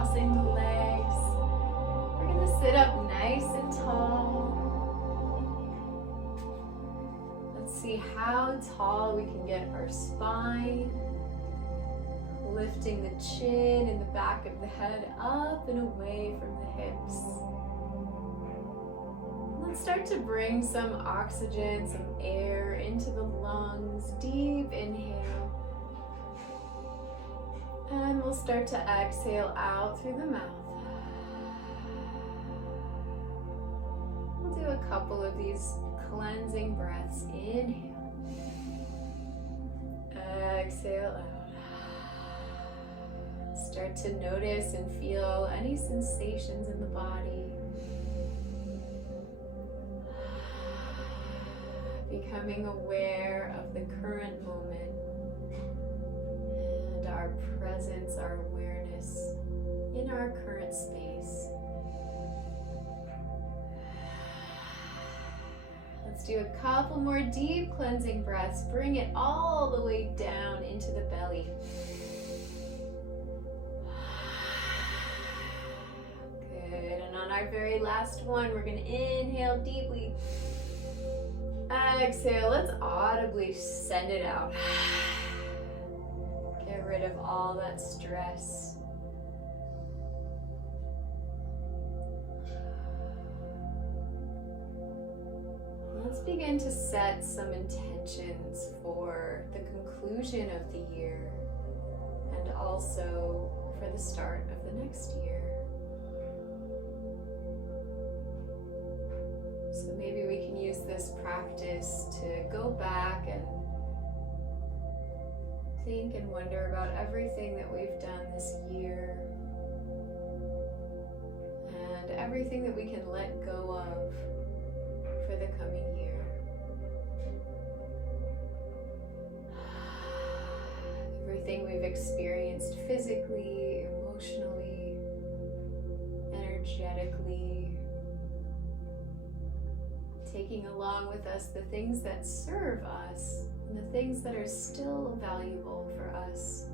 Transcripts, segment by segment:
crossing the legs. We're gonna sit up nice and tall. Let's see how tall we can get our spine. Lifting the chin and the back of the head up and away from the hips. Let's start to bring some oxygen, some air into the lungs. Deep inhale. And we'll start to exhale out through the mouth. We'll do a couple of these cleansing breaths. Inhale. Exhale out. Start to notice and feel any sensations in the body. Becoming aware of the current moment and our presence, our awareness in our current space. Let's do a couple more deep cleansing breaths. Bring it all the way down into the belly. Good, and on our very last one, we're gonna inhale deeply. Exhale, let's audibly send it out. Get rid of all that stress. Let's begin to set some intentions for the conclusion of the year and also for the start of the next year. So maybe we can use this practice to go back and think and wonder about everything that we've done this year and everything that we can let go of for the coming year. Everything we've experienced physically, emotionally, energetically. Taking along with us the things that serve us and the things that are still valuable for us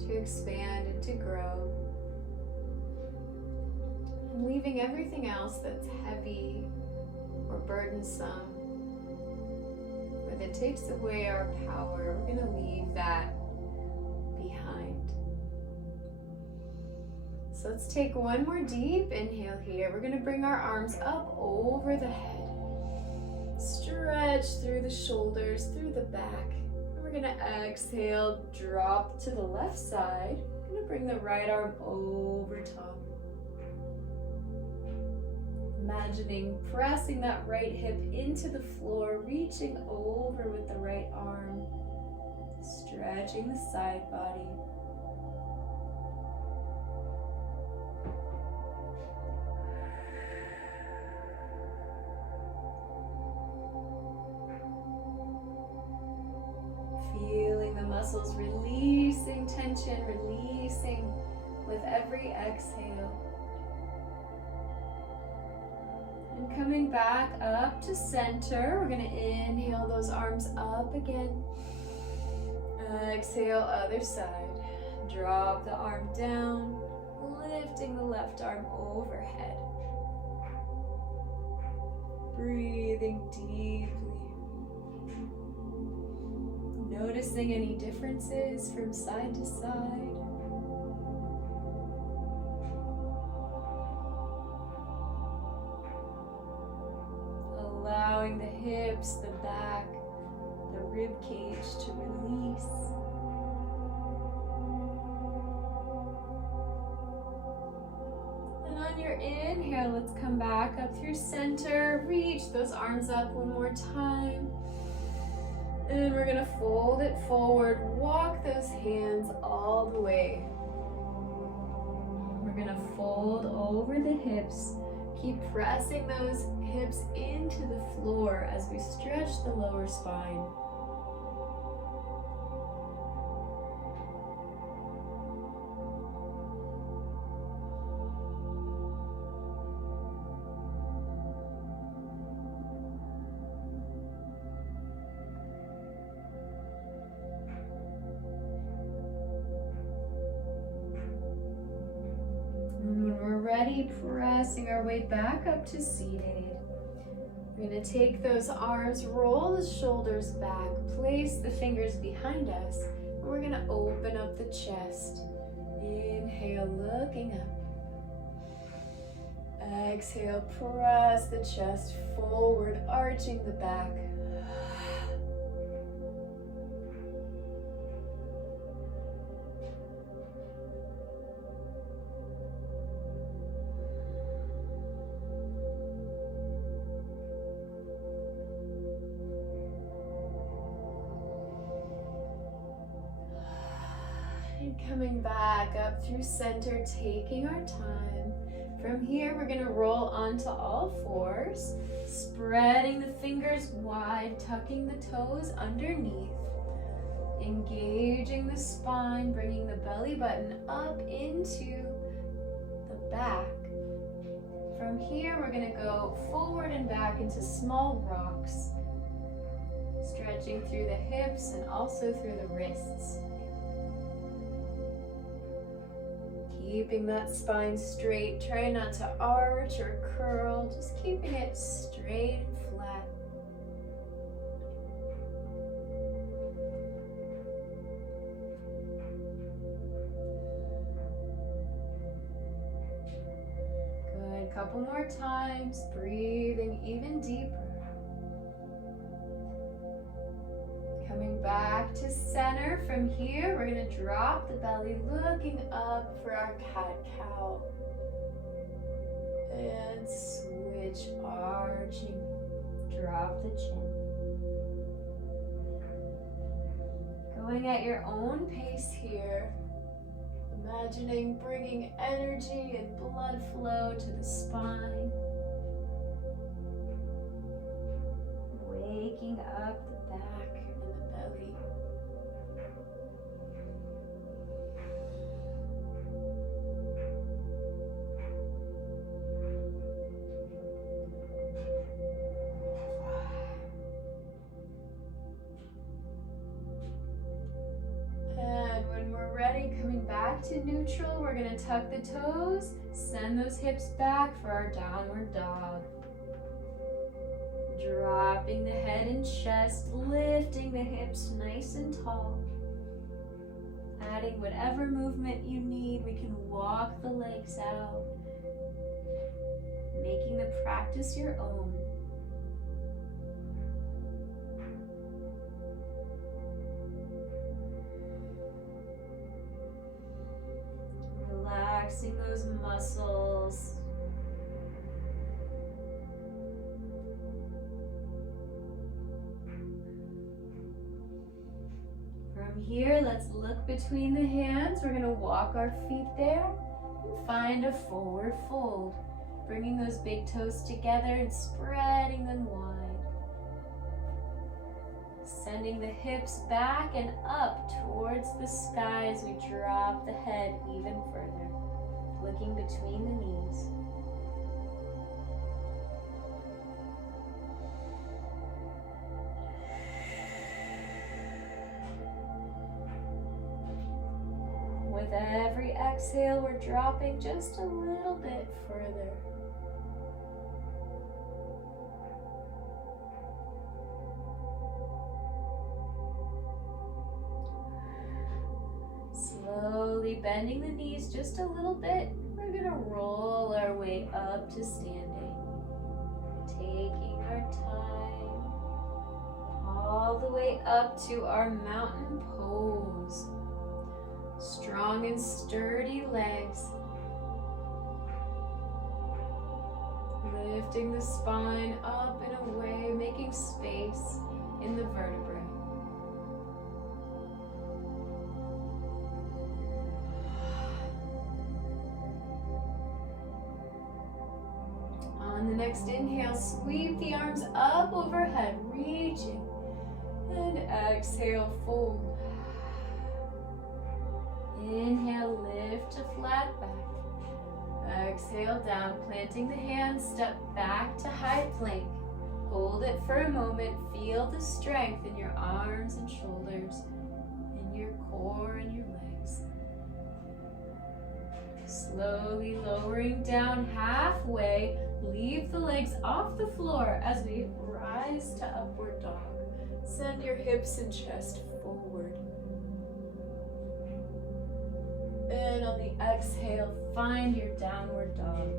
to expand and to grow. And leaving everything else that's heavy or burdensome or that takes away our power. We're going to leave that behind. So let's take one more deep inhale here. We're going to bring our arms up over the head. Stretch through the shoulders, through the back. And we're gonna exhale, drop to the left side. We're gonna bring the right arm over top. Imagining pressing that right hip into the floor, reaching over with the right arm, stretching the side body. Feeling the muscles releasing tension, releasing with every exhale. And coming back up to center, we're going to inhale those arms up again. Exhale, other side. Drop the arm down, lifting the left arm overhead. Breathing deeply. Noticing any differences from side to side. Allowing the hips, the back, the rib cage to release. And on your inhale, let's come back up through center. Reach those arms up one more time. And we're gonna fold it forward, walk those hands all the way. We're gonna fold over the hips, keep pressing those hips into the floor as we stretch the lower spine. ready, pressing our way back up to seated. We're going to take those arms, roll the shoulders back, place the fingers behind us, and we're going to open up the chest. Inhale, looking up. Exhale, press the chest forward, arching the back. And coming back up through center, taking our time. From here, we're going to roll onto all fours, spreading the fingers wide, tucking the toes underneath, engaging the spine, bringing the belly button up into the back. From here, we're going to go forward and back into small rocks, stretching through the hips and also through the wrists. Keeping that spine straight, try not to arch or curl, just keeping it straight and flat. Good, couple more times, breathing even deeper. Coming back to center. From here, we're going to drop the belly, looking up for our cat-cow. And switch, arching. Drop the chin. Going at your own pace here. Imagining bringing energy and blood flow to the spine. Waking up the back. Belly. And when we're ready, coming back to neutral, we're going to tuck the toes, send those hips back for our downward dog. Dropping the head and chest, lifting the hips nice and tall. Adding whatever movement you need, we can walk the legs out. Making the practice your own. Relaxing those muscles. From here, let's look between the hands. We're going to walk our feet there and find a forward fold. Bringing those big toes together and spreading them wide. Sending the hips back and up towards the sky as we drop the head even further. Looking between the knees. With every exhale, we're dropping just a little bit further. Slowly bending the knees just a little bit. We're going to roll our way up to standing. Taking our time. All the way up to our mountain pose. Strong and sturdy legs. Lifting the spine up and away, making space in the vertebrae. On the next inhale, sweep the arms up overhead, reaching. And exhale, fold. Inhale, lift to flat back. Exhale, down, planting the hands, step back to high plank. Hold it for a moment. Feel the strength in your arms and shoulders, in your core and your legs. Slowly lowering down halfway, leave the legs off the floor as we rise to upward dog. Send your hips and chest forward. And on the exhale, find your downward dog.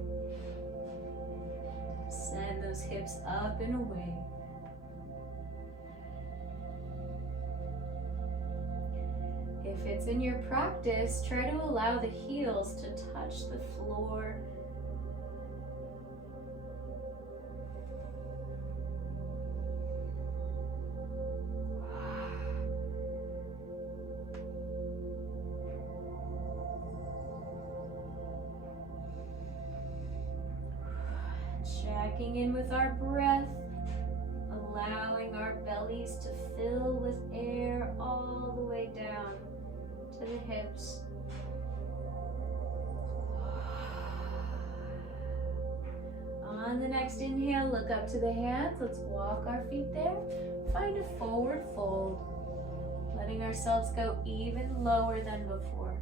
Send those hips up and away. If it's in your practice, try to allow the heels to touch the floor. Checking in with our breath, allowing our bellies to fill with air all the way down to the hips. On the next inhale, look up to the hands. Let's walk our feet there. Find a forward fold, letting ourselves go even lower than before.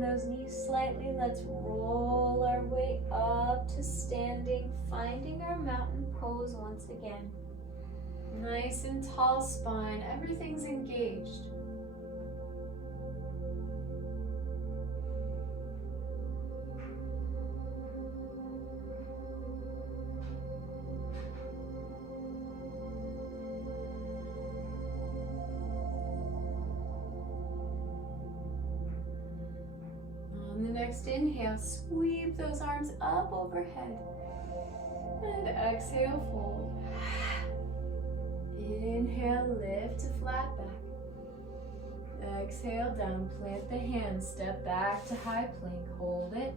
Those knees slightly. Let's roll our way up to standing, finding our mountain pose once again. Nice and tall spine, everything's engaged. Next inhale, sweep those arms up overhead. And exhale, fold. Inhale, lift to flat back. Exhale, down, plant the hands, step back to high plank. Hold it.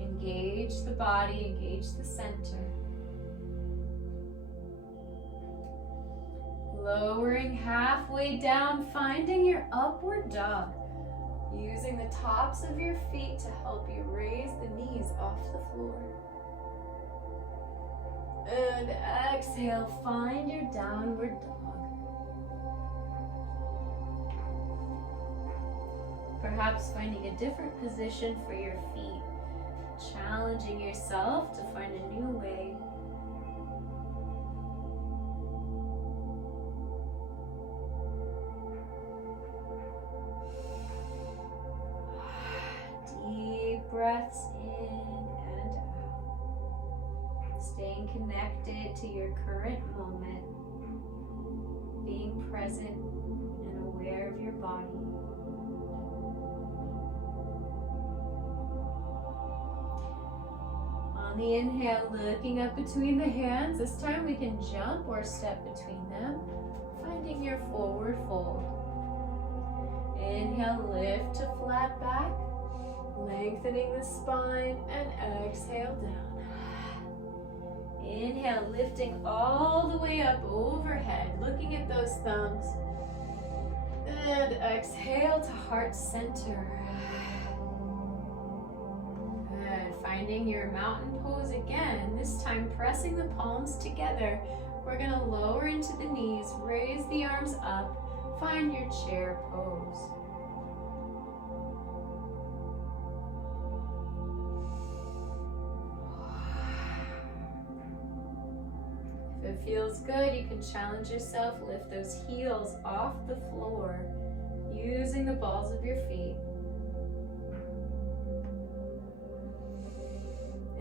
Engage the body, engage the center. Lowering halfway down, finding your upward dog. Using the tops of your feet to help you raise the knees off the floor. And exhale, find your downward dog. Perhaps finding a different position for your feet. Challenging yourself to find a new way. Breaths in and out. Staying connected to your current moment. Being present and aware of your body. On the inhale, looking up between the hands. This time we can jump or step between them. Finding your forward fold. Inhale, lift to flat back. Lengthening the spine and exhale down. Inhale, lifting all the way up overhead, looking at those thumbs. And exhale to heart center. And finding your mountain pose again, this time pressing the palms together. We're going to lower into the knees, raise the arms up, find your chair pose. If it feels good, you can challenge yourself, lift those heels off the floor using the balls of your feet.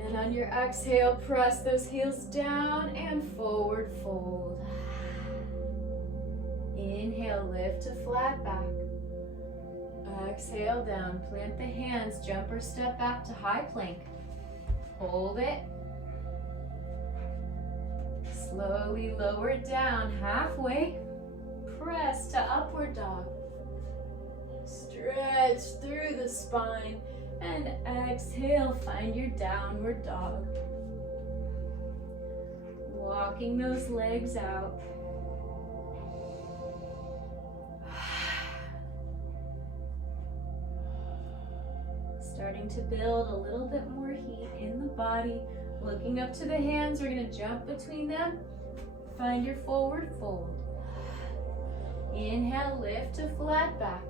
And on your exhale, press those heels down and forward fold. Inhale, lift to flat back. Exhale down, plant the hands, jump or step back to high plank. Hold it. Slowly lower down halfway. Press to upward dog. Stretch through the spine and exhale, find your downward dog. Walking those legs out. Starting to build a little bit more heat in the body. Looking up to the hands, we're gonna jump between them. Find your forward fold. Inhale, lift to flat back.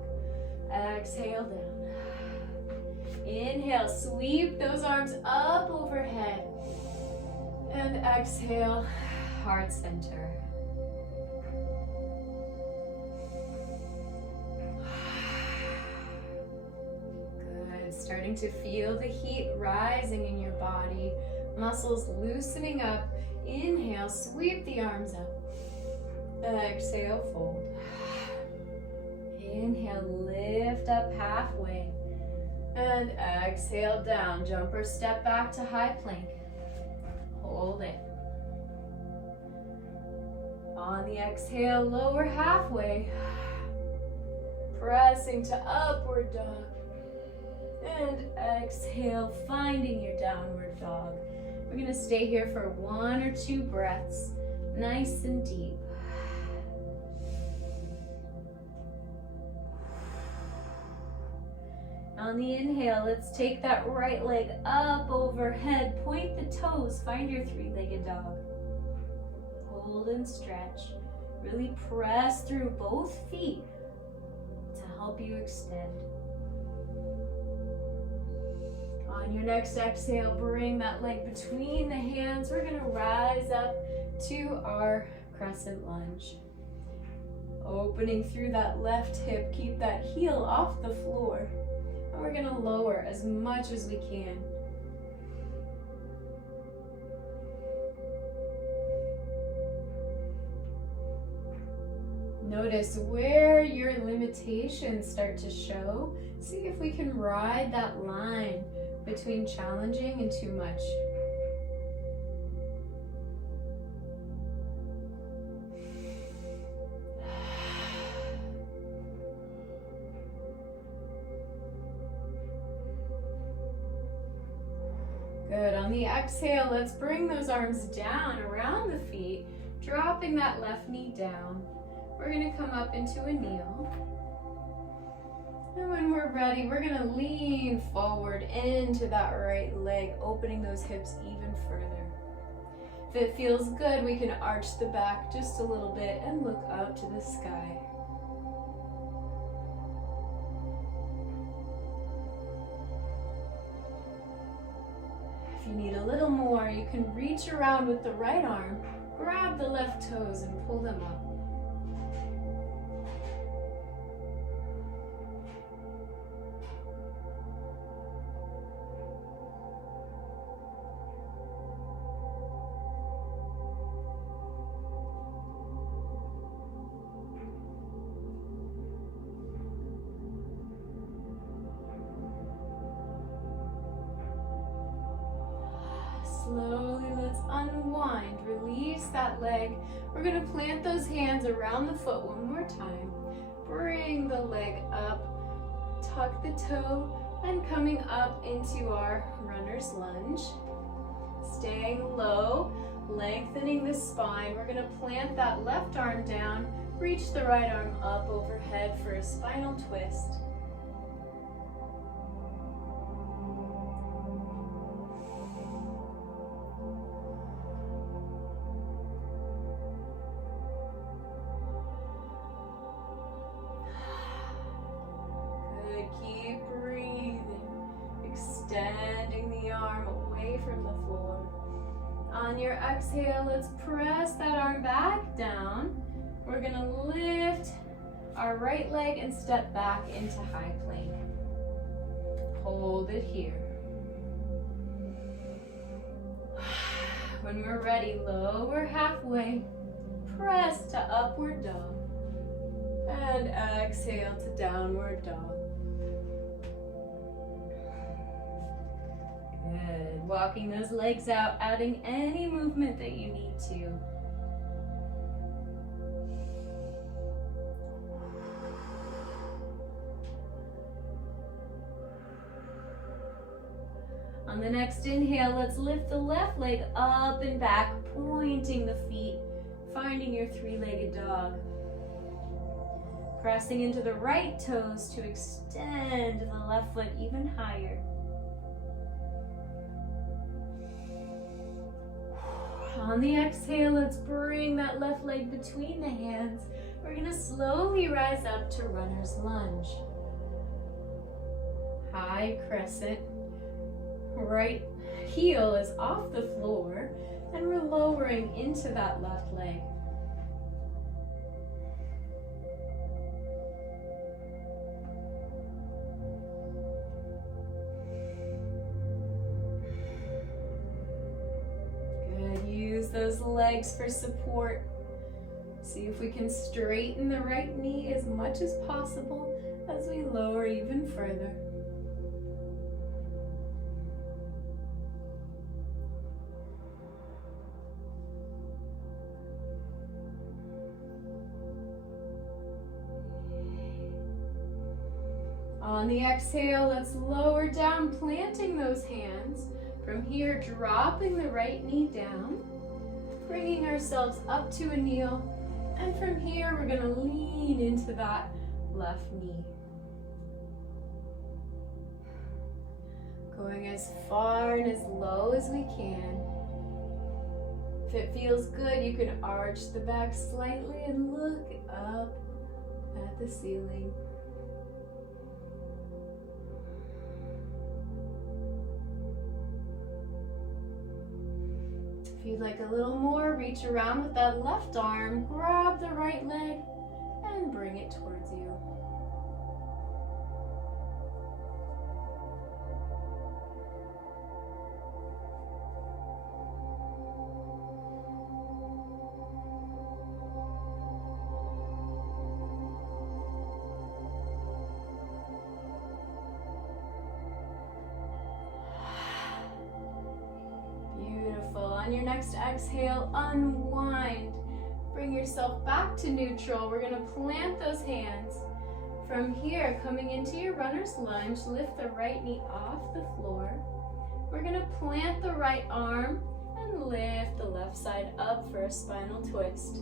Exhale down. Inhale, sweep those arms up overhead. And exhale, heart center. Starting to feel the heat rising in your body, muscles loosening up. Inhale, sweep the arms up. Exhale, fold. Inhale, lift up halfway. And exhale down, jump or step back to high plank. Hold it. On the exhale, lower halfway. Pressing to upward dog. And exhale, finding your downward dog. We're gonna stay here for 1 or 2 breaths, nice and deep. On the inhale, let's take that right leg up overhead, point the toes, find your 3-legged dog. Hold and stretch. Really press through both feet to help you extend. On your next exhale, bring that leg between the hands. We're gonna rise up to our crescent lunge. Opening through that left hip, keep that heel off the floor. And we're gonna lower as much as we can. Notice where your limitations start to show. See if we can ride that line between challenging and too much. Good. On the exhale, let's bring those arms down around the feet, dropping that left knee down. We're going to come up into a kneel. And when we're ready, we're gonna lean forward into that right leg, opening those hips even further. If it feels good, we can arch the back just a little bit and look up to the sky. If you need a little more, you can reach around with the right arm, grab the left toes and pull them up. Slowly, let's unwind, release that leg. We're gonna plant those hands around the foot one more time. Bring the leg up, tuck the toe, and coming up into our runner's lunge. Staying low, lengthening the spine. We're gonna plant that left arm down, reach the right arm up overhead for a spinal twist. Extending the arm away from the floor. On your exhale, let's press that arm back down. We're gonna lift our right leg and step back into high plank. Hold it here. When we're ready, lower halfway, press to upward dog, and exhale to downward dog. Good. Walking those legs out, adding any movement that you need to. On the next inhale, let's lift the left leg up and back, pointing the feet, finding your 3-legged dog. Pressing into the right toes to extend the left foot even higher. On the exhale, let's bring that left leg between the hands. We're gonna slowly rise up to runner's lunge. High crescent. Right heel is off the floor, and we're lowering into that left leg. Good, use those legs for support. See if we can straighten the right knee as much as possible as we lower even further. On the exhale, let's lower down, planting those hands. From here, dropping the right knee down, bringing ourselves up to a kneel. And from here, we're going to lean into that left knee. Going as far and as low as we can. If it feels good, you can arch the back slightly and look up at the ceiling. If you'd like a little more, reach around with that left arm, grab the right leg, and bring it towards you. On your next exhale, unwind. Bring yourself back to neutral. We're going to plant those hands. From here, coming into your runner's lunge, lift the right knee off the floor. We're going to plant the right arm and lift the left side up for a spinal twist.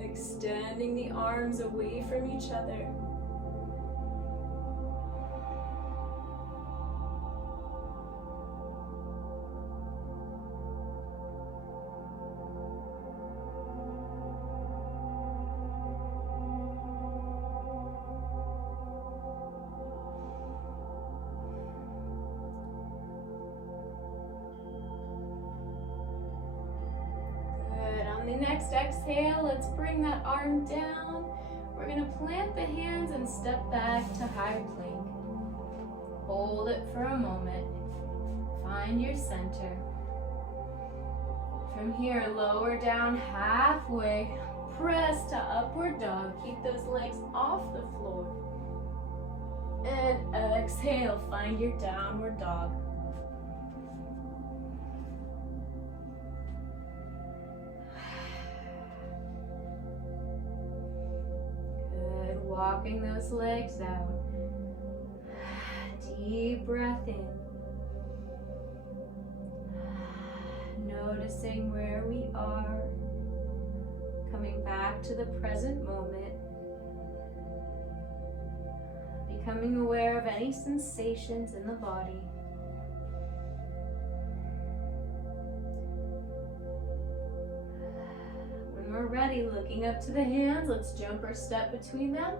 Extending the arms away from each other. Next exhale, let's bring that arm down. We're going to plant the hands and step back to high plank. Hold it for a moment. Find your center. From here, lower down halfway. Press to upward dog. Keep those legs off the floor. And exhale, find your downward dog. Walking those legs out. Deep breath in. Noticing where we are. Coming back to the present moment. Becoming aware of any sensations in the body. We're ready, looking up to the hands, let's jump or step between them,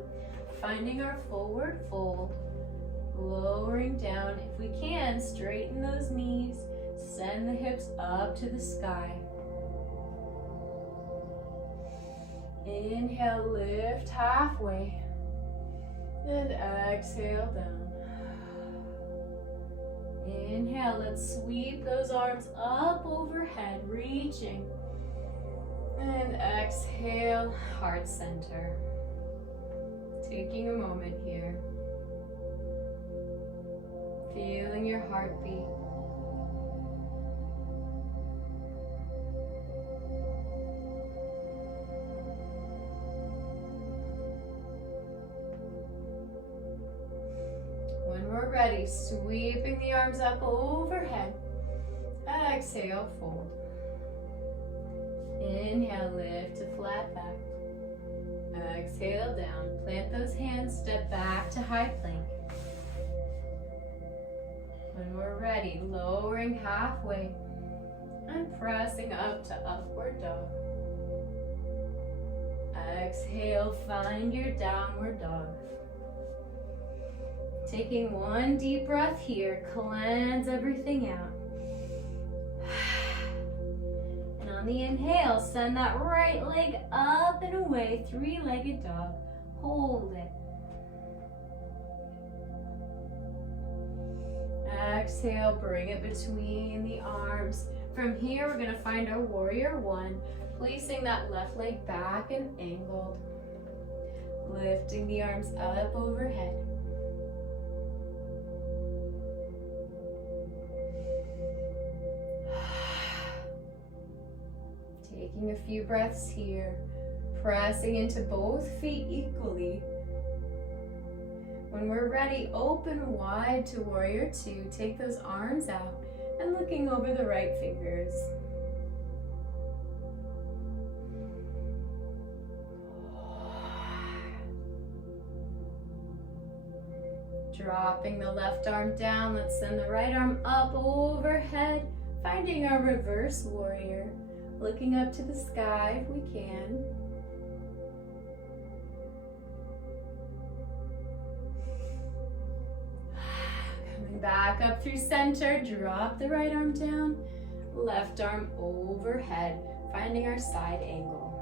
finding our forward fold, lowering down. If we can, straighten those knees, send the hips up to the sky. Inhale, lift halfway, and exhale down. Inhale, let's sweep those arms up overhead, reaching. And exhale, heart center. Taking a moment here. Feeling your heartbeat. When we're ready, sweeping the arms up overhead. Exhale, fold. Inhale, lift to flat back. Exhale, down. Plant those hands, step back to high plank. When we're ready, lowering halfway. And pressing up to upward dog. Exhale, find your downward dog. Taking one deep breath here, cleanse everything out. And on the inhale, send that right leg up and away, three-legged dog. Hold it. Exhale, bring it between the arms. From here, we're gonna find our warrior one, placing that left leg back and angled. Lifting the arms up overhead. Taking a few breaths here, pressing into both feet equally. When we're ready, open wide to warrior two. Take those arms out and looking over the right fingers. Dropping the left arm down, let's send the right arm up overhead, finding our reverse warrior. Looking up to the sky if we can. Coming back up through center, drop the right arm down, left arm overhead, finding our side angle.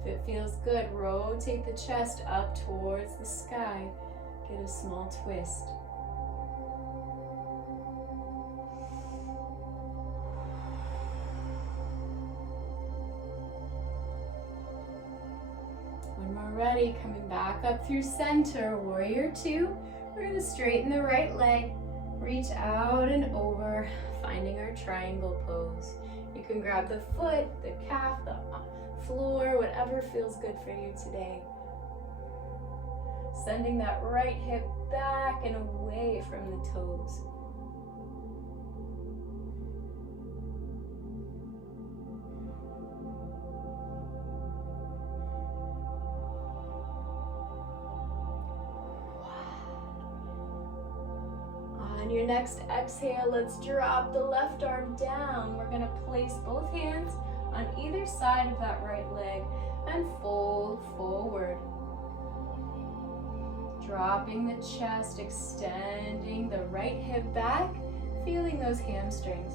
If it feels good, rotate the chest up towards the sky. Get a small twist. When we're ready, coming back up through center, warrior two. We're going to straighten the right leg, reach out and over, finding our triangle pose. You can grab the foot, the calf, the floor, whatever feels good for you today. Sending that right hip back and away from the toes. On your next exhale, let's drop the left arm down. We're going to place both hands on either side of that right leg and fold forward. Dropping the chest, extending the right hip back, feeling those hamstrings.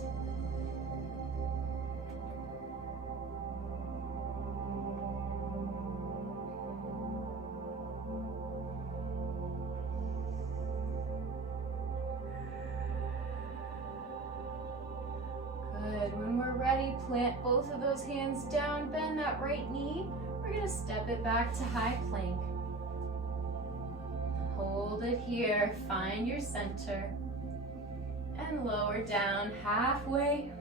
Good. When we're ready, plant both of those hands down, bend that right knee. We're going to step it back to high plank. Hold it here, find your center, and lower down halfway,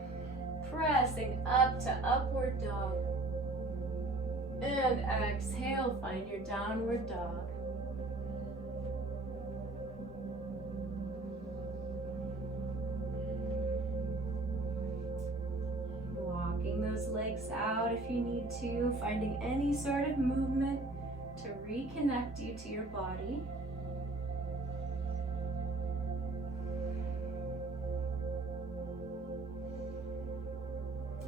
pressing up to upward dog. And exhale, find your downward dog. Walking those legs out if you need to, finding any sort of movement to reconnect you to your body.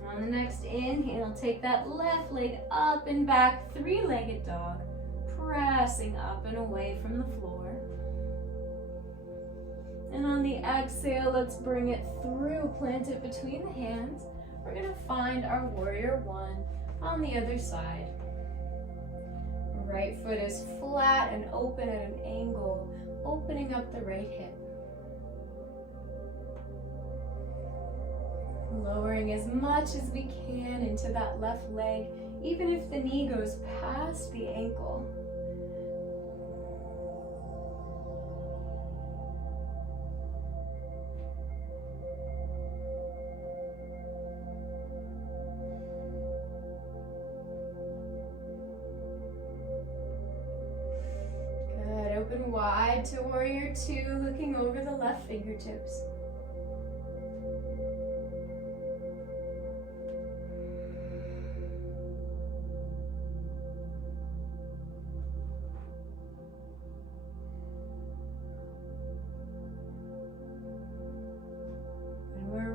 On the next inhale, take that left leg up and back, three-legged dog, pressing up and away from the floor. And on the exhale, let's bring it through, plant it between the hands. We're going to find our warrior one on the other side. Right foot is flat and open at an angle, opening up the right hip. Lowering as much as we can into that left leg, even if the knee goes past the ankle. Good, open wide to warrior two, looking over the left fingertips.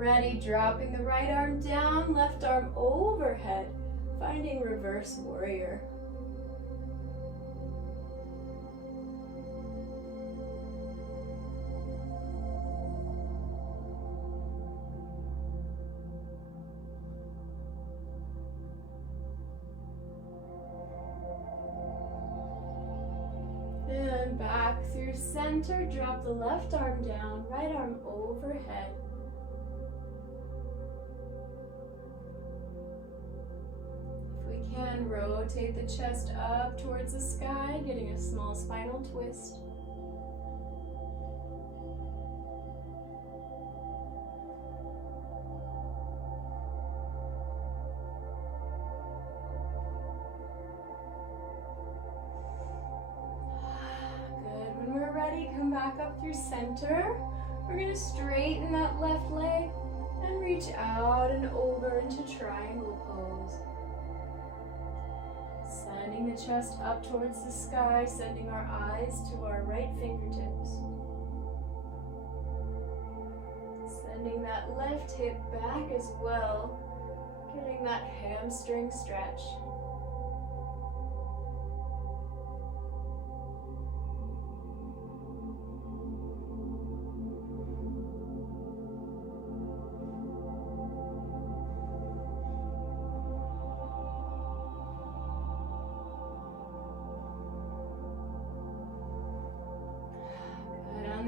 ready, dropping the right arm down, left arm overhead, finding reverse warrior. And back through center, drop the left arm down, right arm overhead. If we can, rotate the chest up towards the sky, getting a small spinal twist. Come back up through center. We're going to straighten that left leg and reach out and over into triangle pose. Sending the chest up towards the sky, sending our eyes to our right fingertips. Sending that left hip back as well, getting that hamstring stretch.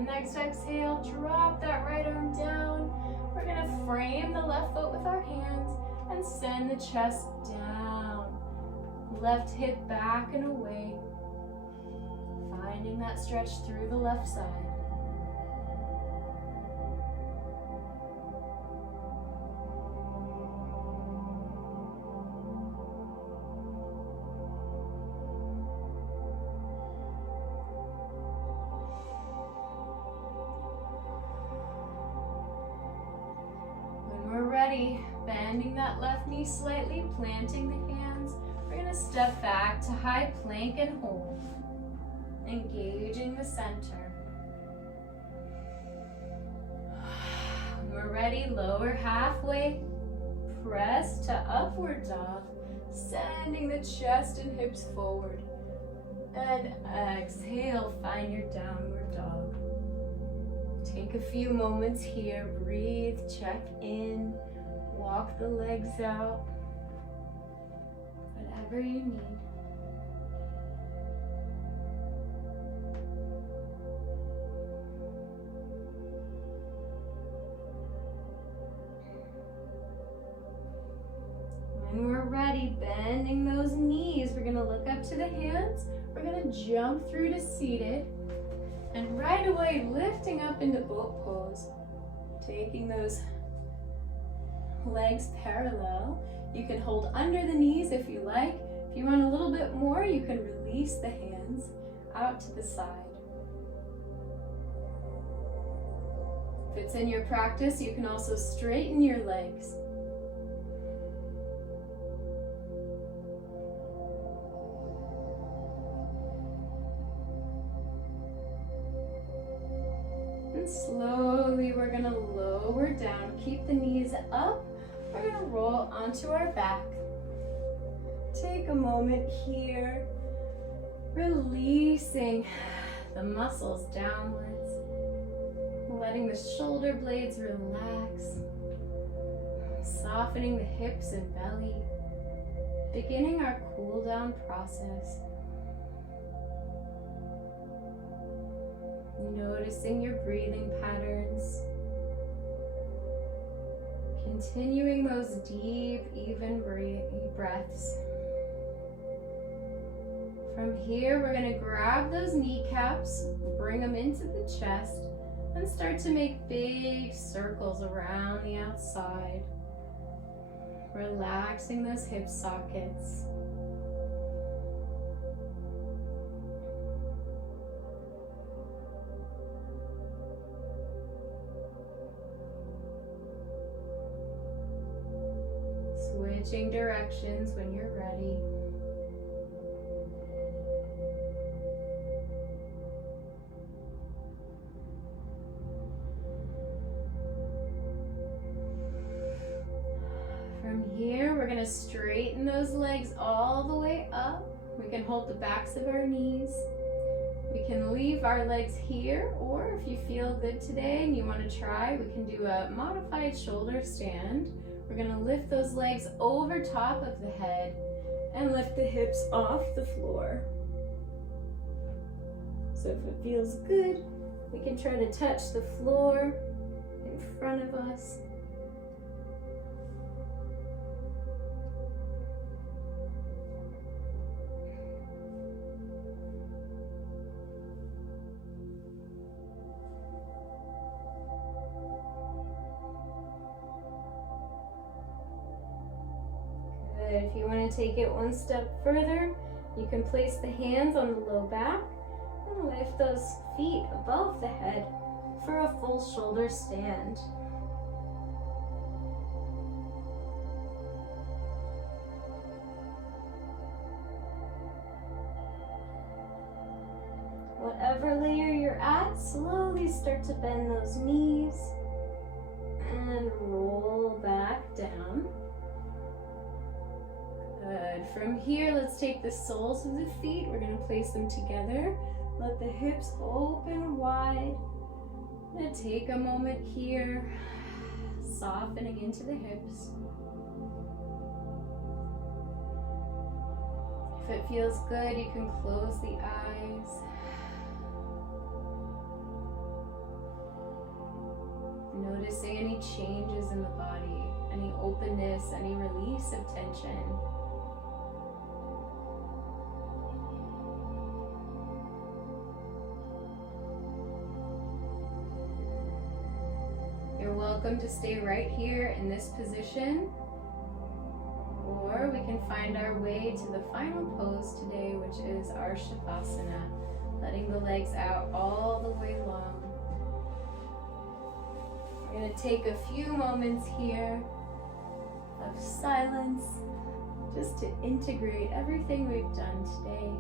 Next exhale, drop that right arm down. We're going to frame the left foot with our hands and send the chest down. Left hip back and away. Finding that stretch through the left side. Bending that left knee slightly, planting the hands. We're going to step back to high plank and hold. Engaging the center. When we're ready, lower halfway. Press to upward dog. Sending the chest and hips forward. And exhale, find your downward dog. Take a few moments here. Breathe, check in. Walk the legs out, whatever you need. When we're ready, bending those knees, we're going to look up to the hands. We're going to jump through to seated. And right away, lifting up into boat pose. Taking those legs parallel. You can hold under the knees if you like. If you want a little bit more, you can release the hands out to the side. If it's in your practice, you can also straighten your legs. And slowly we're going to lower down. Keep the knees up. We're going to roll onto our back. Take a moment here, releasing the muscles downwards, letting the shoulder blades relax, softening the hips and belly, beginning our cool down process. Noticing your breathing patterns. Continuing those deep, even breaths. From here, we're going to grab those kneecaps, bring them into the chest, and start to make big circles around the outside. Relaxing those hip sockets. Switching directions when you're ready. straighten those legs all the way up. We can hold the backs of our knees. We can leave our legs here, or if you feel good today and you want to try, we can do a modified shoulder stand. We're going to lift those legs over top of the head and lift the hips off the floor. So if it feels good, we can try to touch the floor in front of us. Good. If you want to take it one step further, you can place the hands on the low back and lift those feet above the head for a full shoulder stand. Whatever layer you're at, slowly start to bend those knees and roll back down. Good. From here, let's take the soles of the feet. We're going to place them together. Let the hips open wide. I'm going to take a moment here, softening into the hips. If it feels good, you can close the eyes. Noticing any changes in the body, any openness, any release of tension. You're welcome to stay right here in this position, or we can find our way to the final pose today, which is our Shavasana, letting the legs out all the way long. We're going to take a few moments here of silence just to integrate everything we've done today.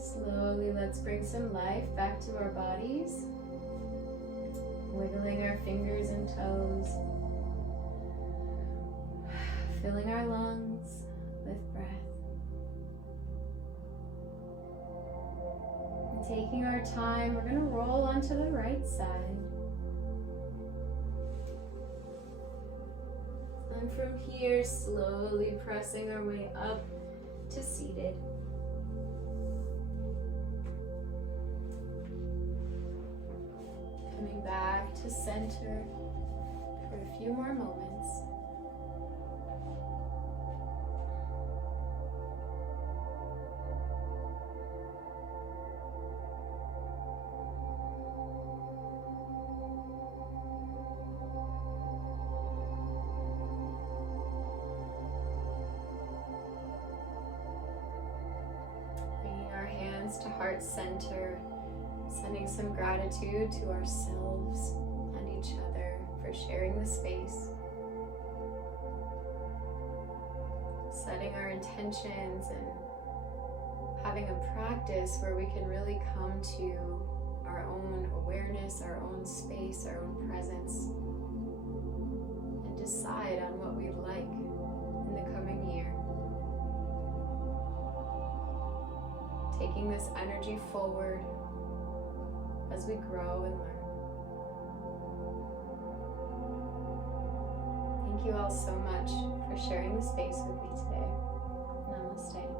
Slowly, let's bring some life back to our bodies. Wiggling our fingers and toes. Filling our lungs with breath. And taking our time, we're going to roll onto the right side. And from here, slowly pressing our way up to seated. Coming back to center for a few more moments. heart center, sending some gratitude to ourselves and each other for sharing the space. Setting our intentions and having a practice where we can really come to our own awareness, our own space, our own presence, and decide on what we'd like in the coming year. Taking this energy forward as we grow and learn. Thank you all so much for sharing the space with me today. Namaste.